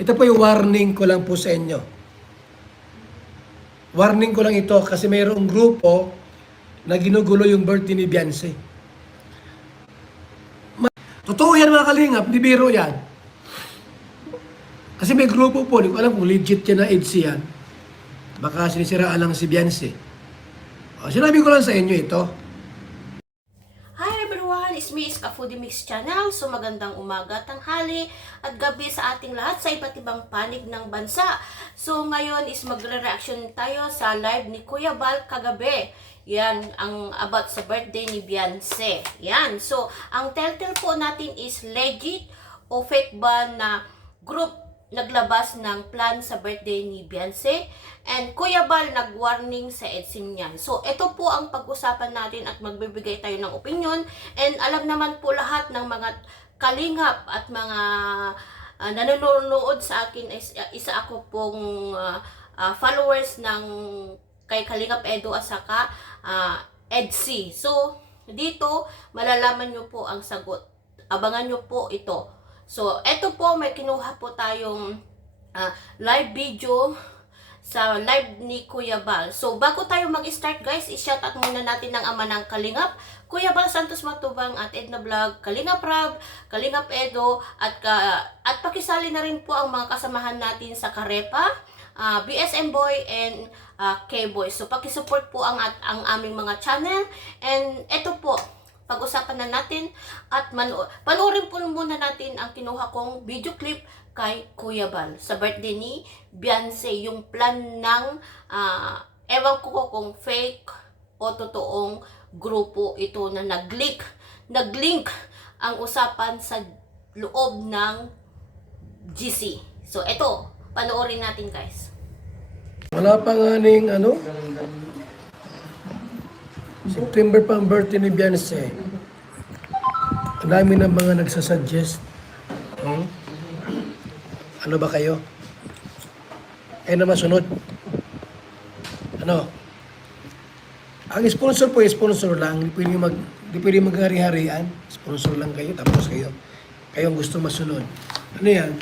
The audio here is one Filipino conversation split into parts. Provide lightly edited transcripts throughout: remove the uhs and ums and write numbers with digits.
Ito po yung warning ko lang po sa inyo. Warning ko lang ito kasi mayroong grupo na ginugulo yung birthday ni Beyonce. Totoo yan mga kalingap, di biro yan. Kasi may grupo po, hindi ko alam kung legit yan na AIDS yan. Baka sinisiraan lang si Beyonce. Sinabi ko lang sa inyo ito. Hi everyone! It's me, Iska Foodie Mix Channel. So magandang umaga, tanghali at gabi sa ating lahat sa iba't ibang panig ng bansa. So ngayon is magre-reaction tayo sa live ni Kuya Bal kagabi. Yan, ang about sa birthday ni Beyonce. Yan, so ang title po natin is legit o fake ba na group naglabas ng plan sa birthday ni Beyonce, and Kuya Bal nag-warning sa EDSIM niyan. So, ito po ang pag-usapan natin at magbibigay tayo ng opinion, and alam naman po lahat ng mga kalingap at mga nanonood sa akin, isa ako pong followers ng kay Kalingap Edo at saka EDSI. So, dito malalaman nyo po ang sagot. Abangan nyo po ito. So, eto po, may kinuha po tayong live video sa live ni Kuya Bal. So, bago tayo mag-start guys, i-shoutout muna natin ang ama ng Kalingap, Kuya Bal Santos Matubang at Edna Vlog, Kalingap Rab, Kalingap Edo, at pakisali na rin po ang mga kasamahan natin sa Karepa, BSM Boy, and K-Boy. So, pakisupport po ang aming mga channel. And eto po, pag-usapan na natin at panoorin po muna natin ang kinuha kong video clip kay Kuya Bal sa birthday ni Beyonce, yung plan ng ewan ko kung fake o totoong grupo ito na nag-link ang usapan sa loob ng GC. So ito, panoorin natin guys. Wala pa nga ning September pa ang birthday ni Beyonce. Ang dami ng mga nagsasuggest. Ano ba kayo? Kayo na masunod. Ano? Ang sponsor po, sponsor lang. Hindi pwede maghari-harian. Sponsor lang kayo, tapos kayo ang gusto masunod. Ano yan?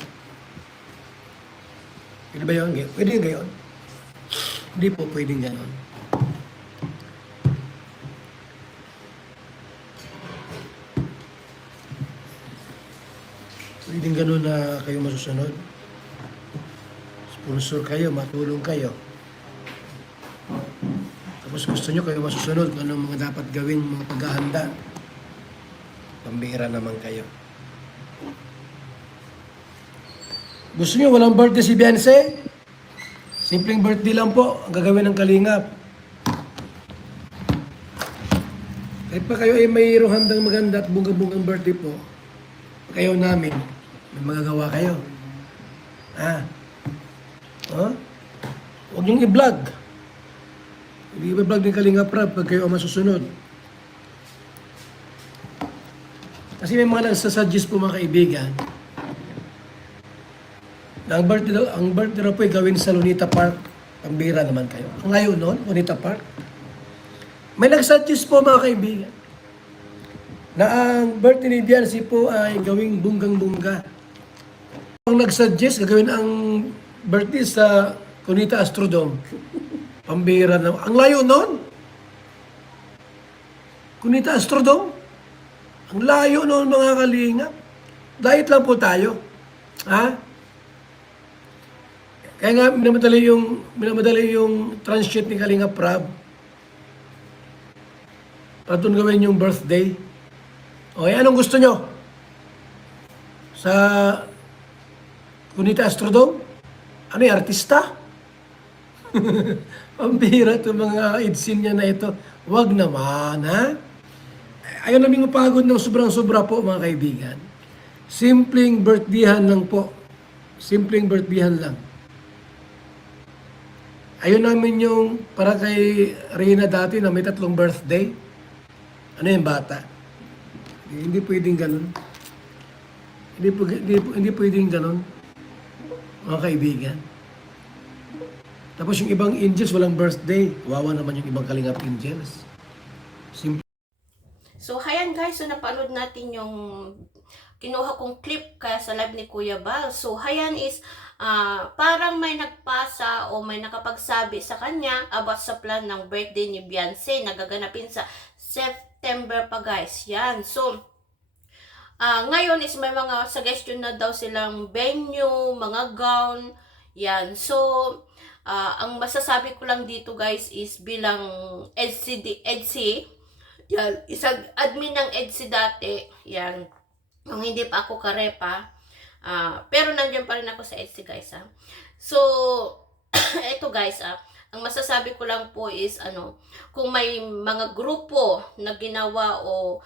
Pwede ba yun? Pwede yun gayon? Hindi po pwedeng ganon. Pwedeng gano'n na kayo masusunod. Sponsor kayo, matulong kayo. Tapos gusto nyo kayo masusunod kung anong mga dapat gawin, mga paghahanda. Pambira naman kayo. Gusto nyo walang birthday si Beyonce? Simpleng birthday lang po ang gagawin ng Kalingap. Kahit pa kayo ay mayroong handang maganda at bunga-bungang birthday po, kayo namin, may magagawa kayo. Huwag niyong i-vlog. Hindi i-vlog ng Kalingap Rab pag kayo ang masusunod. Kasi may mga nagsasuggest po mga kaibigan na ang birthday raw po ay gawin sa Lunita Park. Pambira naman kayo. Ngayon noon, Lunita Park. May nagsuggest po mga kaibigan na ang birthday ni Beyonce po ay gawing bunggang-bungga. Ang nagsuggest, gagawin ang birthday sa Cunita Astrodome. Pambira na. Ang layo nun. Cunita Astrodome. Ang layo nun mga kalingap. Diet lang po tayo. Kaya nga, minamadali yung transshoot ni Kalingap Rab. Para doon gawin yung birthday. Okay, anong gusto nyo? Sa Cunita Astrodome? Ano yung artista? Pambira itong mga idsin niya na ito. Wag naman, ha? Ayaw namin mapagod ng sobrang-sobra po, mga kaibigan. Simpleng birthdayhan lang po. Simpleng birthdayhan lang. Ayaw namin yung para kay Reyna dati na may 3 birthday. Ano yung bata? Hindi pwedeng ganun. Hindi pwedeng ganun, mga kaibigan. Tapos yung ibang angels walang birthday. Wawa naman yung ibang Kalingap angels. Simple. So, ayan guys, so napanood natin yung kinuha kong clip kaya sa live ni Kuya Bal. So, hayan is parang may nagpasa o may nakapagsabi sa kanya about sa plan ng birthday ni Beyonce na gaganapin sa September pa guys. Yan. So, ngayon is may mga suggestion na daw silang venue, mga gown. Yan. So, ang masasabi ko lang dito guys is bilang EDC, yan, isang admin ng EDC dati, yan, nung hindi pa ako karepa, pero nandiyan pa rin ako sa EDC guys, ha. So, eto guys, ang masasabi ko lang po is, kung may mga grupo na ginawa o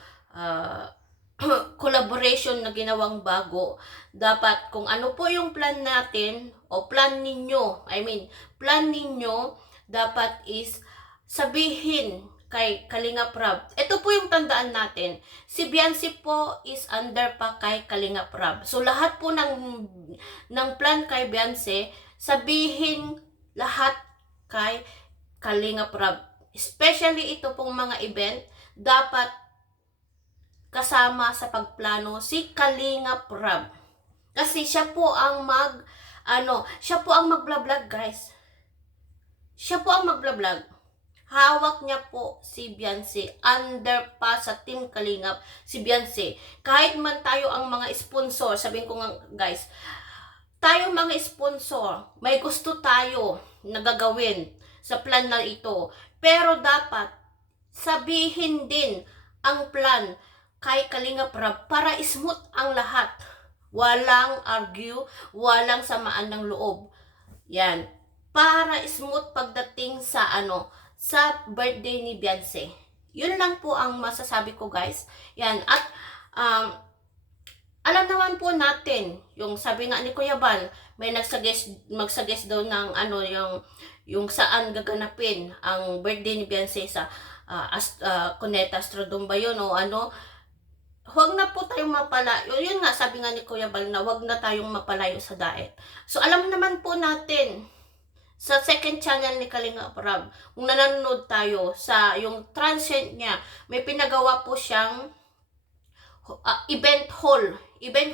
collaboration na ginawang bago, dapat kung ano po yung plan natin o plan ninyo, plan ninyo dapat is sabihin kay Kalinga Prab. Ito po yung tandaan natin. Si Beyonce po is under pa kay Kalinga Prab. So lahat po ng plan kay Beyonce, sabihin lahat kay Kalinga Prab. Especially ito pong mga event, dapat kasama sa pagplano si Kalinga Prab. Kasi siya po ang magbablog guys. Siya po ang magbablog. Hawak niya po si Beyonce. Under pa sa Team Kalingap si Beyonce. Kahit man tayo ang mga sponsor, sabihin ko nga guys, tayo mga sponsor, may gusto tayo na gagawin sa plan na ito. Pero dapat sabihin din ang plan kay Kalinga Prab para smooth ang lahat. Walang argue, walang samaan ng loob. Yan. Para smooth pagdating sa sa birthday ni Beyonce. Yun lang po ang masasabi ko guys. Yan. At alam naman po natin, yung sabi nga ni Kuya Bal, may mag-suggest daw ng yung saan gaganapin ang birthday ni Beyonce sa Cuneta Astrodome ba yun o huwag na po tayong mapalayo. Yun nga, sabi nga ni Kuya Bal na huwag na tayong mapalayo sa diet. So, alam naman po natin, sa second channel ni Kalinga Prab, kung nanonood tayo sa yung transient niya, may pinagawa po siyang event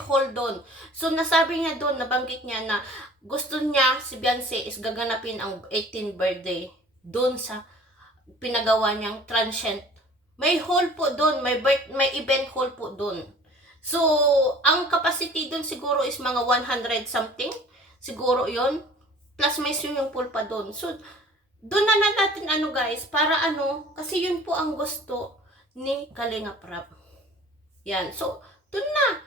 hall doon. So, nasabi niya doon, nabanggit niya na gusto niya si Beyonce is gaganapin ang 18th birthday doon sa pinagawa niyang transient. May hall po doon, may event hall po doon. So, ang capacity doon siguro is mga 100 something. Siguro yon. Plus may swimming pool pa doon. So, doon na natin guys, para kasi yun po ang gusto ni Kalinga Prab. Yan. So, doon na.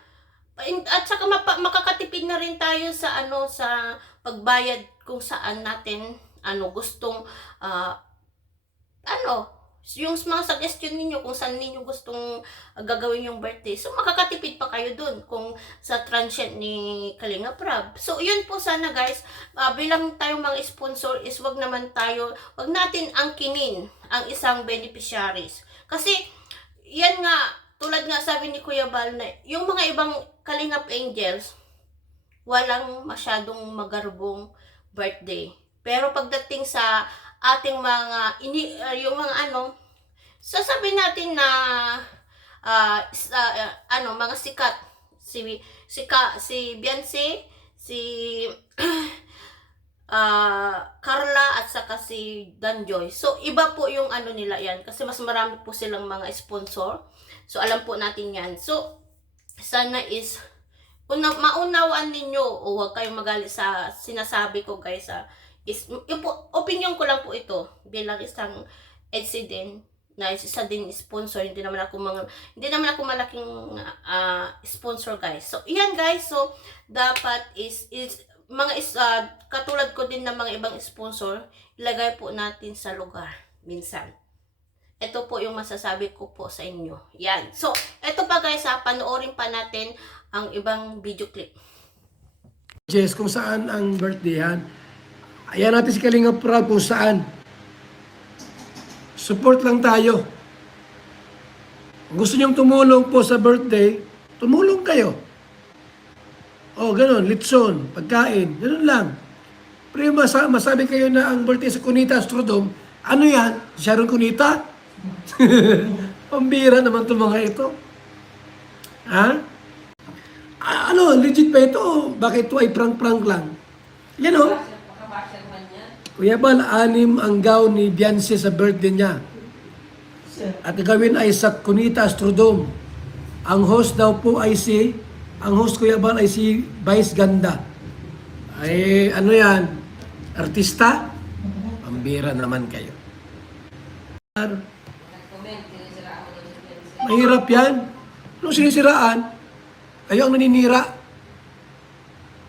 At saka makakatipid na rin tayo sa sa pagbayad kung saan natin gustong yung mga suggestion ninyo kung saan ninyo gustong gagawin yung birthday. So, makakatipid pa kayo dun kung sa transient ni Kalinga Prab. So, yun po sana guys. Bilang tayong mga sponsor is wag natin angkinin ang isang beneficiaries. Kasi, yan nga, tulad nga sabi ni Kuya Bal na yung mga ibang Kalingap Angels, walang masyadong magarbong birthday. Pero pagdating sa ating mga sasabihin natin na mga sikat, si Beyonce, si Carla at saka si Danjoy. So iba po yung nila yan kasi mas marami po silang mga sponsor. So alam po natin yan. So sana is maunawaan ninyo o huwag kayong magalit sa sinasabi ko guys. Opinion ko lang po ito bilang isang EDC din na isa din sponsor. Hindi naman ako malaking sponsor guys. So yan guys, so dapat is katulad ko din ng mga ibang sponsor, ilagay po natin sa lugar minsan. Ito po yung masasabi ko po sa inyo. Yan. So ito pa guys, panoorin pa natin ang ibang video clip. Jess, kung saan ang birthday yan. Ayan natin si Kalinga Prab kung saan. Support lang tayo. Kung gusto niyong tumulong po sa birthday, tumulong kayo. Ganun, litson, pagkain, ganun lang. Pero yung masabi kayo na ang birthday sa Cuneta Astrodome, ano yan? Sharon Cuneta? Pambira naman itong mga ito. Ha? Ano, legit ba ito? Bakit ito ay prank-prank lang? Yan o. Kuya Bal, 6 ang gown ni Beyonce sa birthday niya. At gawin ay sa Cunita Astrodome. Ang host daw po ay ang host Kuya Bal ay si Vice Ganda. Ay, ano yan? Artista? Pambira naman kayo. Mahirap yan. Anong sinisiraan? Kayo ang naninira.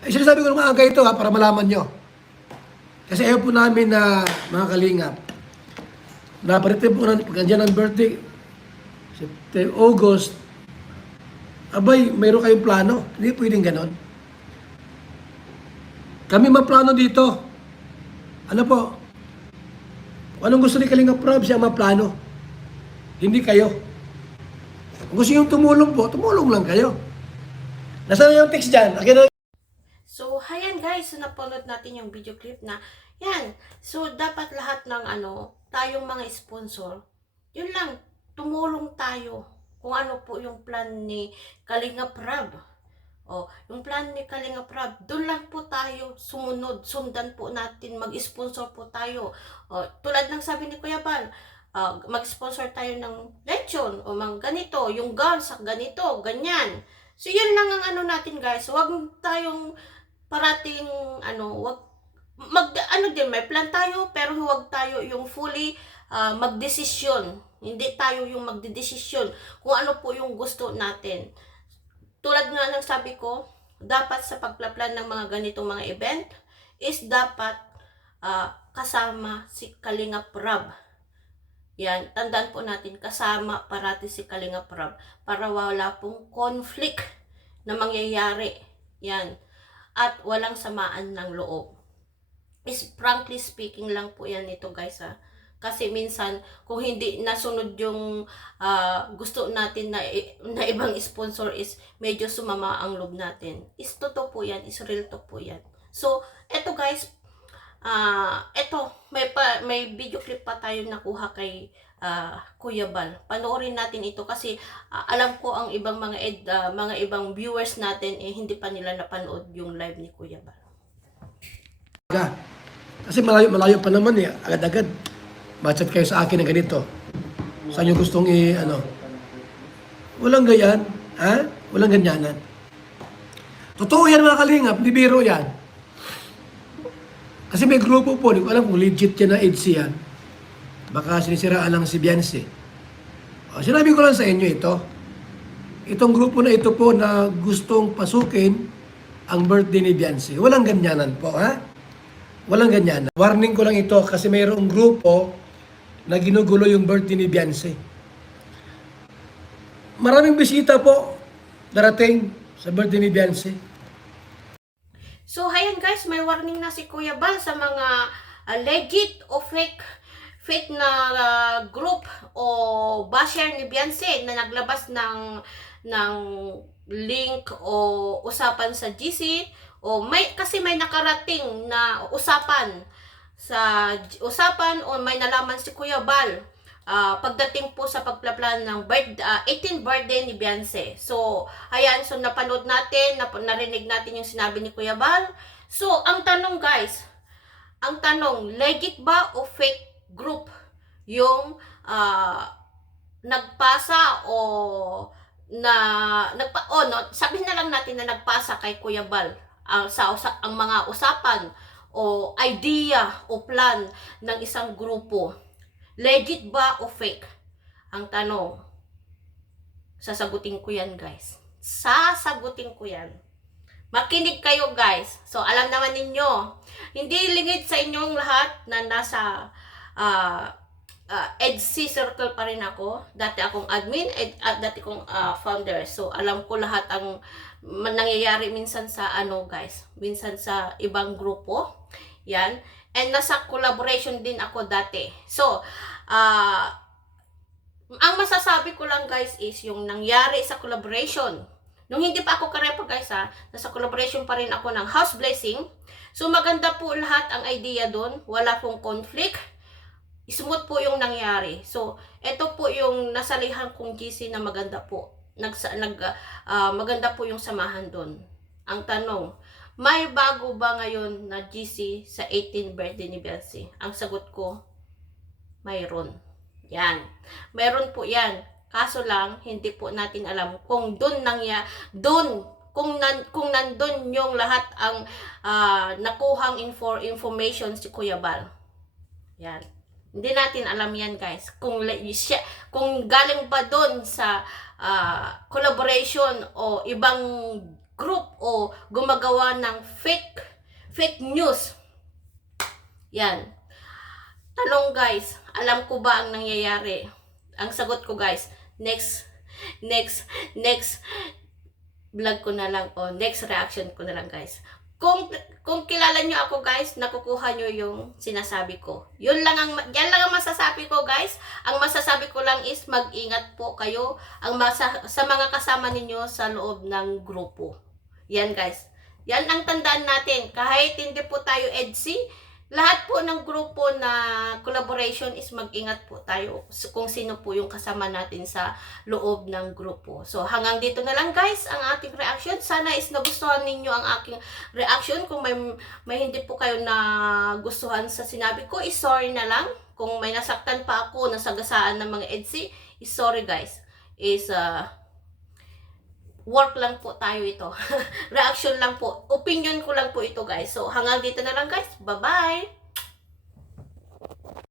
Eh, sinasabi ko ng maaga ito para malaman nyo. Kasi ayaw po namin na mga kalingap. Naparitin po na pagkandyan ng birthday. August. Abay, mayroon kayong plano. Hindi pwedeng ganon. Kami maplano dito. Ano po? Anong gusto ni Kalingap Rob? Siya maplano. Hindi kayo. Kung gusto nyo tumulong po, tumulong lang kayo. Nasaan yung text dyan? Akin na. So, ayan guys, so napanood natin yung video clip na, yan. So, dapat lahat ng tayong mga sponsor, yun lang, tumulong tayo kung ano po yung plan ni Kalingap Rob. O, yung plan ni Kalingap Rob, doon lang po tayo sumunod, sundan po natin, mag-sponsor po tayo. O, tulad ng sabi ni Kuya Bal, mag-sponsor tayo ng lechon o ganito, yung girls, ganito, ganyan. So, yun lang ang natin guys. Huwag tayong parating, wag, may plan tayo, pero huwag tayo yung fully magdesisyon. Hindi tayo yung magdedesisyon kung ano po yung gusto natin. Tulad nga ng sabi ko, dapat sa pagplan ng mga ganitong mga event, is dapat kasama si Kalingap Rob. Yan, tandaan po natin, kasama parati si Kalingap Rob para wala pong conflict na mangyayari. Yan. At walang samaan ng loob. Is frankly speaking lang po yan ito guys ha. Kasi minsan, kung hindi nasunod yung gusto natin na ibang sponsor is medyo sumama ang loob natin. Is totoo po yan, is real to po yan. So, eto guys, may video clip pa tayo nakuha kay Kuya Bal. Panoorin natin ito kasi alam ko ang ibang mga ibang viewers natin hindi pa nila napanood yung live ni Kuya Bal. Kasi malayo pa naman agad-agad. Matchat kayo sa akin ng ganito. Saan nyo gustong Walang ganyan. Ha? Walang ganyanan. Totoo yan mga kalingap, hindi biro yan. Kasi may grupo po, hindi ko alam kung legit yan na EDC yan. Baka sinisiraan lang si Beyonce. Sinabi ko lang sa inyo ito. Itong grupo na ito po na gustong pasukin ang birthday ni Beyonce. Walang ganyanan po, ha? Walang ganyanan. Warning ko lang ito kasi mayroong grupo na ginugulo yung birthday ni Beyonce. Maraming bisita po darating sa birthday ni Beyonce. So, ayan guys, may warning na si Kuya Bal sa mga legit o fake na group o basher ni Beyonce na naglabas ng link o usapan sa GC o kasi may nakarating na usapan o may nalaman si Kuya Bal pagdating po sa pagplan ng 18th birthday ni Beyonce. So, ayan, so napanood natin, narinig natin yung sinabi ni Kuya Bal. So, ang tanong guys, legit ba o fake group yung nagpasa o sabihin na lang natin na nagpasa kay Kuya Bal ang mga usapan o idea o plan ng isang grupo. Legit ba o fake? Ang tanong. Sasagutin ko yan guys. Sasagutin ko yan. Makinig kayo guys. So alam naman ninyo, hindi lingid sa inyong lahat na nasa EDC circle pa rin ako. Dati akong admin at dati akong founder. So alam ko lahat ang nangyayari minsan sa guys. Minsan sa ibang grupo. Yan. And nasa collaboration din ako dati. So, ang masasabi ko lang guys is yung nangyari sa collaboration. Nung hindi pa ako karepa guys nasa collaboration pa rin ako ng House Blessing. So, maganda po lahat ang idea doon. Wala pong conflict. Smooth po yung nangyari. So, ito po yung nasalihan kong GC na maganda po. maganda po yung samahan doon. Ang tanong, may bago ba ngayon na GC sa 18th birthday ni Belsi? Ang sagot ko, mayroon. Yan. Mayroon po yan. Kaso lang, hindi po natin alam kung kung nandun yung lahat ang nakuhang information si Kuya Bal. Yan. Hindi natin alam yan, guys. Kung galing ba doon sa collaboration o ibang group o gumagawa ng fake news. Yan. Tanong, guys, alam ko ba ang nangyayari? Ang sagot ko, guys, next vlog ko na lang o next reaction ko na lang, guys. Kung kilala nyo ako, guys, nakukuha nyo yung sinasabi ko. Yan lang ang masasabi ko, guys. Ang masasabi ko lang is mag-ingat po kayo sa mga kasama ninyo sa loob ng grupo. Yan, guys. Yan ang tandaan natin. Kahit hindi po tayo EDSI, lahat po ng grupo na collaboration is mag-ingat po tayo kung sino po yung kasama natin sa loob ng grupo. So hanggang dito na lang, guys, ang ating reaction. Sana is nagustuhan ninyo ang aking reaction. Kung may hindi po kayo nagustuhan sa sinabi ko, is sorry na lang. Kung may nasaktan pa ako, nasagasaan ng mga EDSI, is sorry, guys. Is work lang po tayo ito. Reaction lang po. Opinion ko lang po ito, guys. So, hanggang dito na lang, guys. Bye-bye!